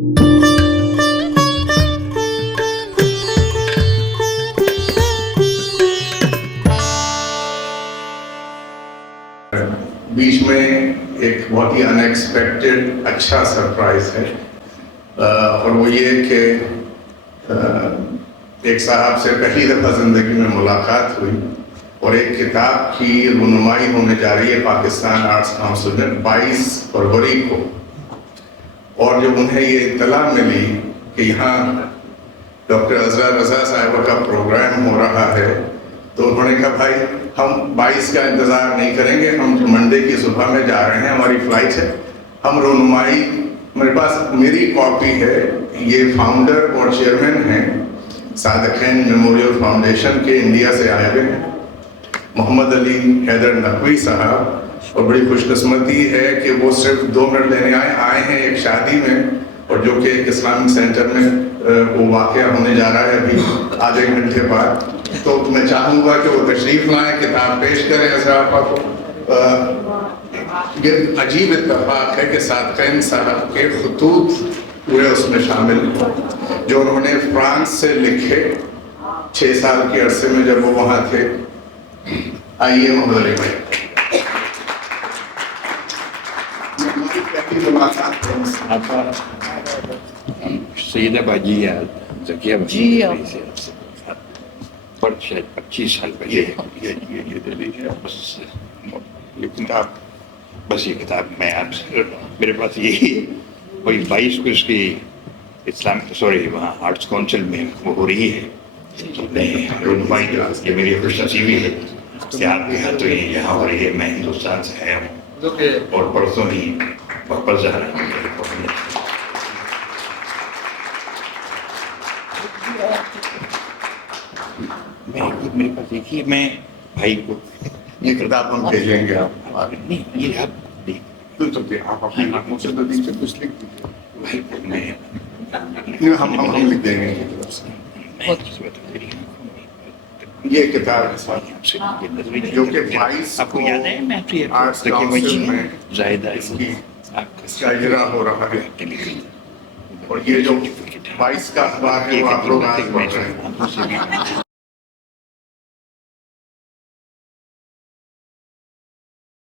بیچ میں ایک بہت ہی انیکسپیکٹڈ اچھا سرپرائز ہے، اور وہ یہ کہ ایک صاحب سے پہلی دفعہ زندگی میں ملاقات ہوئی اور ایک کتاب کی رونمائی ہونے جا رہی ہے پاکستان آرٹس کونسل میں 22 فروری کو، اور جب انہیں یہ اطلاع ملی کہ یہاں ڈاکٹر عزرا رضا صاحبہ کا پروگرام ہو رہا ہے تو انہوں نے کہا بھائی ہم 22 کا انتظار نہیں کریں گے، ہم منڈے کی صبح میں جا رہے ہیں، ہماری فلائٹ ہے، ہم رونمائی، میرے پاس میری کاپی ہے، یہ فاؤنڈر اور چیئرمین ہیں صادقین میموریل فاؤنڈیشن کے، انڈیا سے آئے ہوئے ہیں، محمد علی حیدر نقوی صاحب، اور بڑی خوش قسمتی ہے کہ وہ صرف 2 منٹ لینے آئے ہیں ایک شادی میں، اور جو کہ ایک اسلامک سینٹر میں وہ واقعہ ہونے جا رہا ہے ابھی آدھے گھنٹے بعد، تو میں چاہوں گا کہ وہ تشریف لائیں، کتاب پیش کریں عزرا آپا کو۔ یہ عجیب اتفاق ہے کہ صادقین صاحب کے خطوط پورے اس میں شامل ہیں جو انہوں نے فرانس سے لکھے 6 سال کے عرصے میں جب وہ وہاں تھے۔ آئیے محمد علی بھائی، سیدہ باجی یا زکیہ باجی پر شاید 25 سال پہلے بس یہ کتاب، بس یہ کتاب میں آپ سے، میرے پاس یہی وہی 22 کو اس کی وہاں آرٹس کونسل میں وہ ہو رہی ہے، یہ میری خوش نصیبی ہے کہ آپ کے ہاتھوں ہی یہاں ہو رہی ہے۔ میں ہندوستان سے آیا ہوں اور پرسوں ہی واپس جا رہا ہوں۔ میرے پاس دیکھیے، میں بھائی کو یہ کتاب ہم بھیجیں گے آپ، نہیں یہ آپ آپ اپنے ہاتھوں سے تو دیکھ کچھ لکھ دیجیے، میں ہم لکھ دیں گے۔ یہ کتاب جو کہ 22 آپ کو یاد ہے میں آرٹس کونسل میں زائدہ اس کا اجرا ہو رہا ہے، اور یہ جو 22 کا اخبار ہے وہ آپ لوگ آج پڑھ رہے ہیں۔